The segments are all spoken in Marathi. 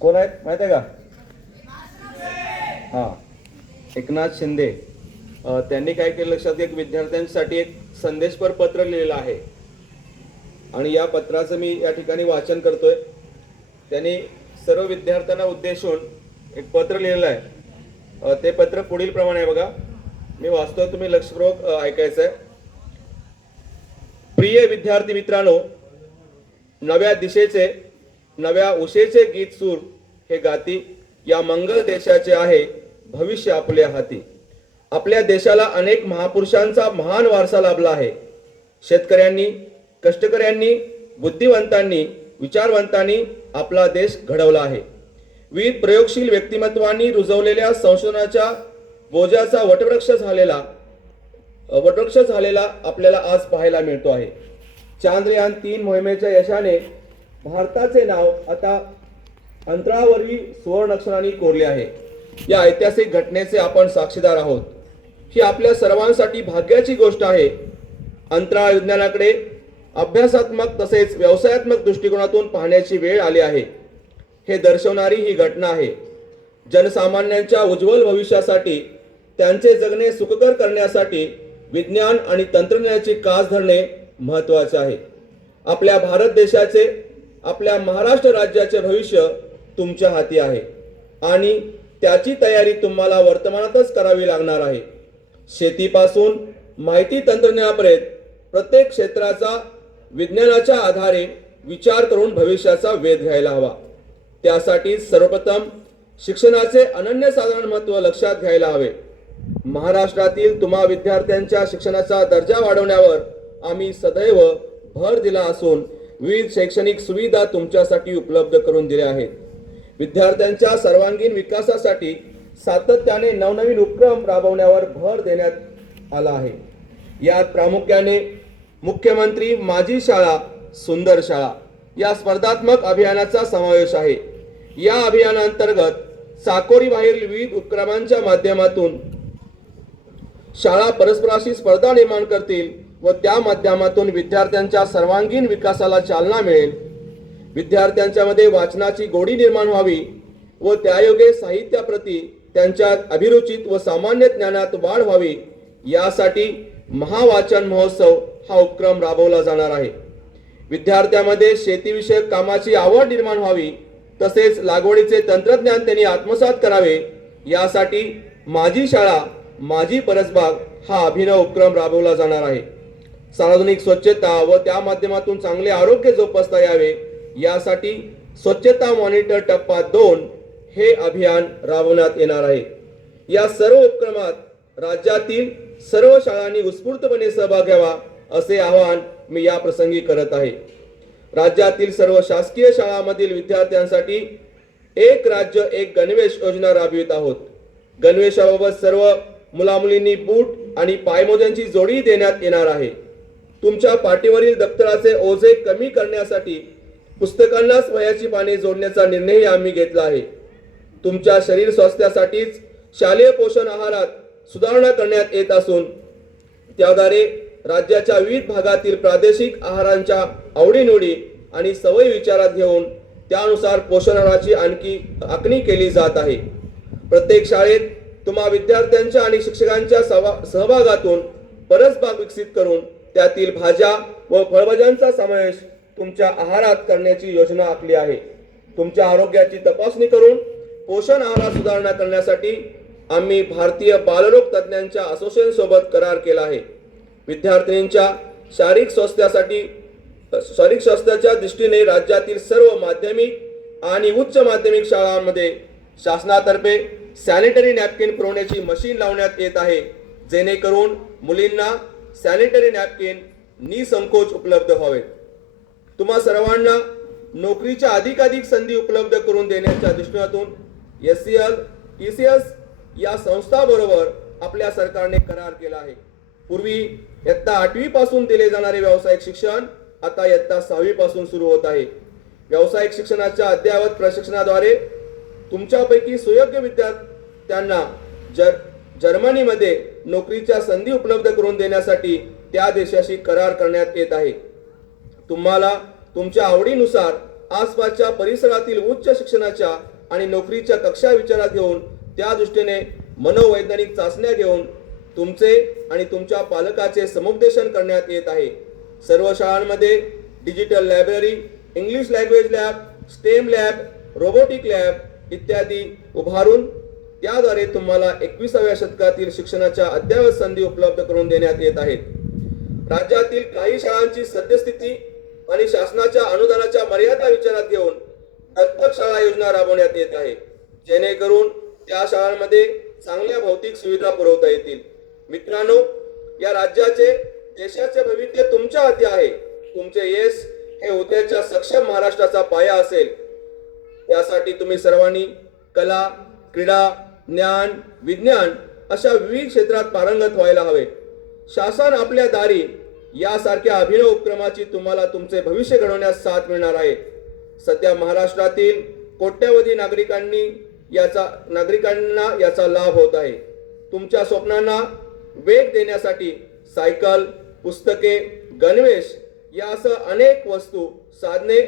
कोण आहेत माहिती आहे का? हां, एकनाथ शिंदे. त्यांनी काय केलं लक्षात, एक विद्यार्थ्यांसाठी एक संदेशपर पत्र लिहिलेलं आहे आणि या पत्राचं मी या ठिकाणी वाचन करतोय. त्यांनी सर्व विद्यार्थ्यांना उद्देशून एक पत्र लिहिलेलं आहे. ते पत्र पुढील प्रमाणे आहे बघा, मी वाचतोय, तुम्ही लक्षपूर्वक ऐकायचं आहे. प्रिय विद्यार्थी मित्रांनो, नव्या दिशेचे नव्या उशेचे गीत सूर हे गाती, या मंगल देशाचे आहे भविष्य आपल्या हाती. आपल्या देशाला अनेक महापुरुषांचा महान वारसा लाभला आहे. शेतकऱ्यांनी, कष्टकऱ्यांनी, बुद्धिवंतांनी, विचारवंतांनी आपला देश घडवला आहे. विविध प्रयोगशील व्यक्तिमत्वांनी रुजवलेल्या संशोधनाच्या बोजाचा वटवृक्ष झालेला आपल्याला आज पाहायला मिळतो आहे. चांद्रयान-3 मोहिमेच्या यशाने भारताचे नाव आता अंतरावरील सुवर्ण अक्षरांनी कोरले आहे. या ऐतिहासिक घटनेचे आपण साक्षीदार आहोत. ही आपल्या सर्वांसाठी भाग्याची गोष्ट आहे. अंतराळ विज्ञानाकडे अभ्यासात्मक तसेच व्यवसायात्मक दृष्टिकोनातून पाहण्याची वेळ आली आहे, हे दर्शवणारी ही घटना आहे. जनसामान्यांच्या उज्ज्वल भविष्यासाठी, त्यांचे जगणे सुखकर करण्यासाठी विज्ञान आणि तंत्रज्ञानाची कास धरणे महत्त्वाचे आहे. आपल्या भारत देशाचे, आपल्या महाराष्ट्र राज्याचे भविष्य तुमच्या हाती आहे आणि त्याची तयारी तुम्हाला वर्तमानातच करावी लागणार आहे. शेतीपासून माहिती तंत्रज्ञानापर्यंत प्रत्येक क्षेत्राचा विज्ञानाच्या आधारे विचार करून भविष्याचा वेध घ्यायला हवा. त्यासाठी सर्वप्रथम शिक्षणाचे अनन्यसाधारण महत्त्व लक्षात घ्यायला हवे. महाराष्ट्रातील तुम्हा विद्यार्थ्यांच्या शिक्षणाचा दर्जा वाढवण्यावर आम्ही सदैव भर दिला असून विविध शैक्षणिक सुविधा तुमच्यासाठी उपलब्ध करून दिल्या आहेत. विद्यार्थ्यांच्या सर्वांगीण विकासासाठी सातत्याने नवनवीन उपक्रम राबवण्यावर भर देण्यात आला आहे. यात प्रामुख्याने मुख्यमंत्री माझी शाळा सुंदर शाळा या स्पर्धात्मक अभियानाचा समावेश आहे. या अभियानांतर्गत चाकोरी बाहेरील विविध उपक्रमांच्या माध्यमातून शाळा परस्पराशी स्पर्धा निर्माण करतील व त्या माध्यमातून विद्यार्थ्यांच्या सर्वांगीण विकासाला चालना मिळेल. विद्यार्थ्यांच्या मध्ये वाचनाची गोडी निर्माण व्हावी व त्यायोगे साहित्याप्रती त्यांच्या अभिरुचीत व सामान्य ज्ञानात वाढ व्हावी, यासाठी महावाचन महोत्सव हा उपक्रम राबवला जाणार आहे. विद्यार्थ्यांमध्ये शेतीविषयक कामाची आवड निर्माण व्हावी तसेच लागवडीचे तंत्रज्ञान त्यांनी आत्मसात करावे, यासाठी माझी शाळा माझी परसबाग हा अभिनव उपक्रम राबवला जाणार आहे. सार्वजनिक स्वच्छता व त्या माध्यमातून चांगले आरोग्य जोपासता यावे, यासाठी स्वच्छता मॉनिटर टप्पा 2 हे अभियान राबवण्यात येणार आहे. या सर्व उपक्रमात राज्यातील सर्व शाळांनी उत्स्फूर्तपणे सहभाग घ्यावा असे आवाहन मी या प्रसंगी करत आहे. राज्यातील सर्व शासकीय शाळांमधील विद्यार्थ्यांसाठी एक राज्य एक गणवेश योजना राबवित आहोत. गणवेशाबाबत सर्व मुलामुलींनी बूट आणि पायमोज्यांची जोडी देण्यात येणार आहे. तुमच्या पाठीवरील दप्तराचे ओझे कमी करण्यासाठी पुस्तकांनाच वह्याची पाने जोडण्याचा निर्णय आम्ही घेतला आहे. तुमच्या शरीर स्वास्थ्यासाठीच शालेय पोषण आहारात सुधारणा करण्यात येत असून त्याद्वारे राज्याच्या विविध भागातील प्रादेशिक आहारांच्या आवडीनिवडी आणि सवयी विचारात घेऊन त्यानुसार पोषण आहाराची आखणी केली जात आहे. प्रत्येक शाळेत तुम्हा विद्यार्थ्यांच्या आणि शिक्षकांच्या सहभागातून परसबाग विकसित करून त्यातील भाज्या व फळभाज्यांचा समावेश तुमच्या आहारात करण्याची योजना आखली आहे. तुमच्या आरोग्याची तपासणी करून पोषण आहारात सुधारणा करण्यासाठी आम्ही भारतीय बालरोग तज्ञांच्या असोसिएशन सोबत करार केला आहे. विद्यार्थिनींच्या शारीरिक स्वास्थ्याच्या दृष्टीने राज्यातील सर्व माध्यमिक आणि उच्च माध्यमिक शाळांमध्ये शासनातर्फे सॅनिटरी नॅपकिन पुरवण्याची मशीन लावण्यात येत आहे, जेणेकरून मुलींना सॅनिटरी नॅपकिन निसंकोच उपलब्ध व्हावेत. तुम्हा सर्वांना नोकरीच्या अधिकाधिक संधी उपलब्ध करून देण्याच्या दृष्टीने SCL, TCS या संस्थांबरोबर आपल्या सरकारने करार केला आहे. पूर्वी इयत्ता 8वी पासून दिले जाणारे व्यावसायिक शिक्षण आता इयत्ता 6वी पासून सुरू होत आहे. व्यावसायिक शिक्षणाच्या अद्ययावत प्रशिक्षणाद्वारे तुमच्यापैकी सुयोग्य विद्यार्थ्यांना जर्मनीमध्ये नोकरीच्या संधी उपलब्ध करून देण्यासाठी त्या देशाशी करार करण्यात येत आहे. तुम्हाला तुमच्या आवडीनुसार आसपासच्या परिसरातील उच्च शिक्षणाच्या आणि नोकरीच्या कक्षा विचारात घेऊन त्या दृष्टीने मनोवैज्ञानिक चाचण्या घेऊन तुमचे आणि तुमच्या पालकाचे समुपदेशन करण्यात येत आहे. सर्व शाळांमध्ये digital library, English language lab, stem lab, robotic lab इत्यादी उभारून त्याद्वारे तुम्हाला 21व्या शतकातील शिक्षणाच्या अद्ययावत संधी उपलब्ध करून देण्यात येत आहेत. राज्यातील काही शाळांची सद्यस्थिती आणि शासनाच्या अनुदानाच्या मर्यादा विचारात घेऊन दत्तक शाळा योजना राबवण्यात येत आहे, जेणेकरून त्या शाळांमध्ये चांगल्या भौतिक सुविधा पुरवता येतील. मित्रांनो, या राज्याचे, देशाचे भविष्य तुमच्या हाती आहे. तुमचे यश हे उद्याच्या सक्षम महाराष्ट्राचा पाया असेल. त्यासाठी तुम्ही सर्वांनी कला, क्रीडा, ज्ञान, विज्ञान अशा विविध क्षेत्रात पारंगत व्हायला हवे. शासन आपल्या दारी यासारख्या अभिनव उपक्रमाची तुम्हाला तुमचे भविष्य घडवण्यास साथ मिळणार आहे. सध्या महाराष्ट्रातील कोट्यवधी नागरिकांना याचा लाभ होत आहे. तुमच्या स्वप्नांना वेग देण्यासाठी सायकल, पुस्तके, गणवेश यासह अनेक वस्तू, साधने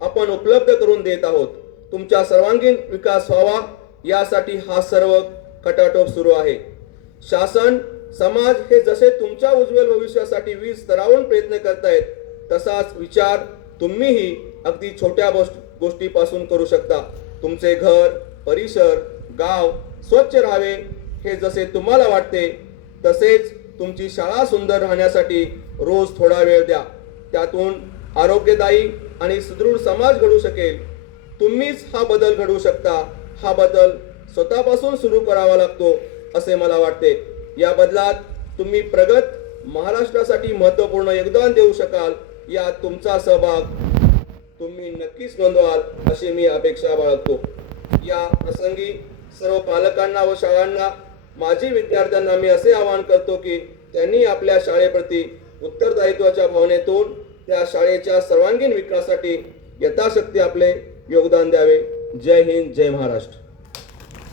आपण उपलब्ध करून देत आहोत. तुमचा सर्वांगीण विकास व्हावा यासाठी हा सर्व खटाटोप सुरू आहे. शासन, समाज हे जसे तुमच्या उज्ज्वल भविष्यासाठी विविध स्तरावरून प्रयत्न करतायत, तसाच विचार तुम्हीही अगदी छोट्या गोष्टीपासून करू शकता. तुमचे घर, परिसर, गाव स्वच्छ राहावे हे जसे तुम्हाला वाटते, तसेच तुमची शाळा सुंदर राहण्यासाठी रोज थोडा वेळ द्या. त्यातून आरोग्यदायी आणि सुदृढ समाज घडू शकेल. तुम्हीच हा बदल घडवू शकता. हा बदल स्वतःपासून सुरू करावा लागतो असे मला वाटते. या बदलात तुम्ही प्रगत महाराष्ट्रासाठी महत्त्वपूर्ण योगदान देऊ शकाल. यात तुमचा सहभाग तुम्ही नक्कीच नोंदवाल अशी मी अपेक्षा बाळगतो. या प्रसंगी सर्व पालकांना व शाळांना, माजी विद्यार्थ्यांना मी असे आवाहन करतो की त्यांनी आपल्या शाळेप्रती उत्तरदायित्वाच्या भावनेतून त्या शाळेच्या सर्वांगीण विकासासाठी यथाशक्ती आपले योगदान द्यावे. जय हिंद, जय महाराष्ट्र.